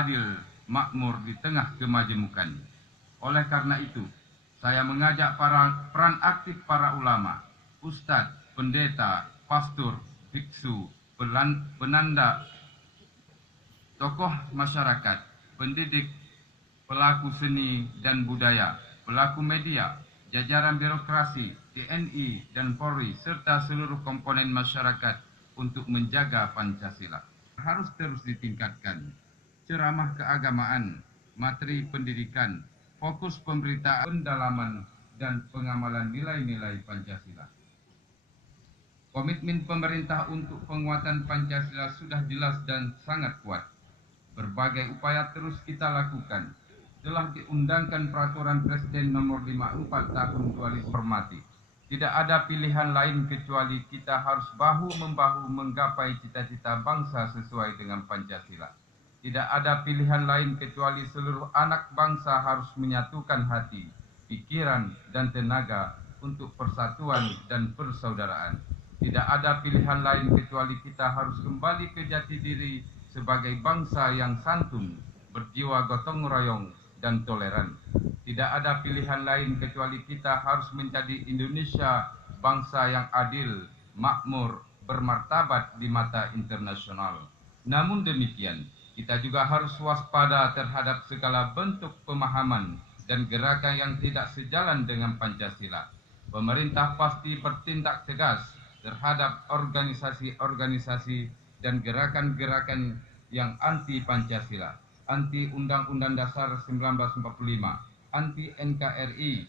adil, makmur di tengah kemajemukan. Oleh karena itu, saya mengajak peran aktif para ulama, ustadz, pendeta, pastor, biksu, penanda, tokoh masyarakat, pendidik, pelaku seni dan budaya, pelaku media, jajaran birokrasi, TNI dan Polri, serta seluruh komponen masyarakat untuk menjaga Pancasila. Harus terus ditingkatkan. Ceramah keagamaan, materi pendidikan, fokus pemberitaan, pendalaman, dan pengamalan nilai-nilai Pancasila. Komitmen pemerintah untuk penguatan Pancasila sudah jelas dan sangat kuat. Berbagai upaya terus kita lakukan. Telah diundangkan Peraturan Presiden Nomor 54 Tahun 2000 hormati. Tidak ada pilihan lain kecuali kita harus bahu-membahu menggapai cita-cita bangsa sesuai dengan Pancasila. Tidak ada pilihan lain kecuali seluruh anak bangsa harus menyatukan hati, pikiran, dan tenaga untuk persatuan dan persaudaraan. Tidak ada pilihan lain kecuali kita harus kembali ke jati diri sebagai bangsa yang santun, berjiwa gotong royong, dan toleran. Tidak ada pilihan lain kecuali kita harus menjadi Indonesia bangsa yang adil, makmur, bermartabat di mata internasional. Namun demikian, kita juga harus waspada terhadap segala bentuk pemahaman dan gerakan yang tidak sejalan dengan Pancasila. Pemerintah pasti bertindak tegas terhadap organisasi-organisasi dan gerakan-gerakan yang anti Pancasila, anti Undang-Undang Dasar 1945, anti NKRI,